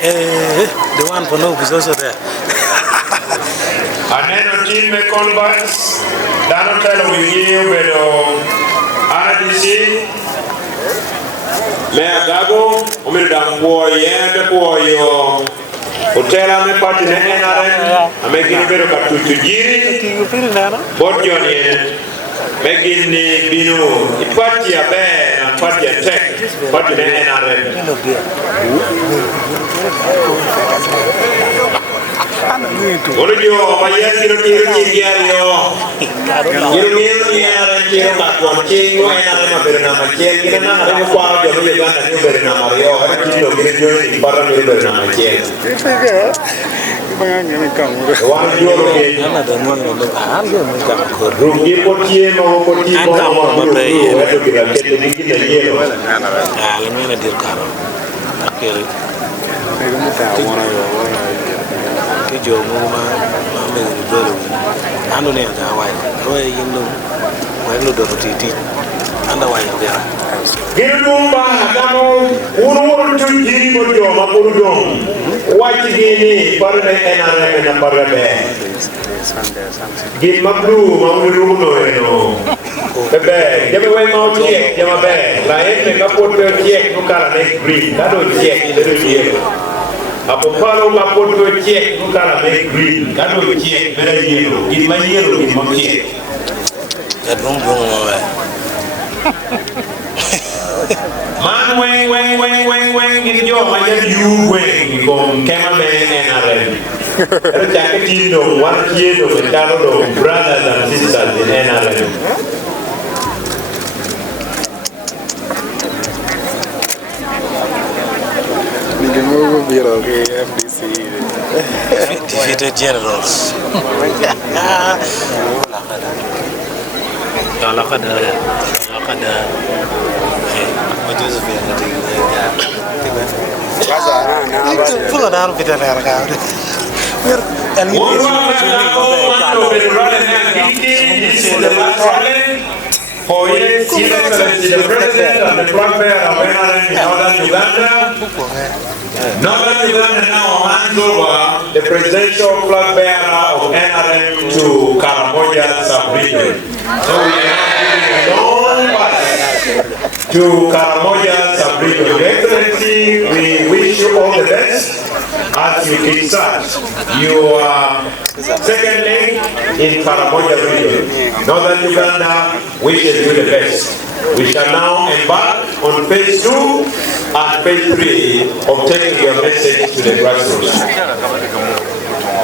The one for Nope is also there. And then on team converts, Dano tell we give RDC, Mea Gago, Umidam Poyo, Hotel me party NRM, I'm making a bit of a Tutujiri, Port Johnny, making the Bino, party a bear and party a tech, party NRM. What do you Joe Moma, I don't know why. You know, when you do it, and the way there. Girumba, Adamo, Uru to Giribo, Mapurudom, White Guinea, Parade NRM and Parade. Give Mablu, Mamuruno, the bag, give away Mount Jack, Yama bag, like a couple of Jack, no car make green, that don't Jack in the yellow. Apopalo Mapoto check, no color make green, Gado check, very yellow, in my yellow, in my check. That won't go away. Man, wang, in your mind, you wang, from cameraman and NRM. Jacketino, 1 year of the Carolo, brothers and sisters in NRM. FDC. Defeated generals. Josephine, pull it down with the for His Excellency the President and the flag bearer of NRM in Northern Uganda. Northern Uganda now hands over the presidential flag bearer of NRM to Karamoja sub-region. So we are now giving a long pass to Karamoja sub-region. Your Excellency, we wish you all the best as you kickstart your second leg in Karamoja region. Northern Uganda wishes you the best. We shall now embark on phase 2 and phase 3 of taking your message to the grassroots.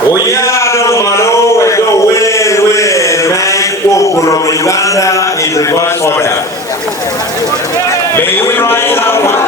Oyado Malo, we go where man Uganda in reverse order. May we rise up.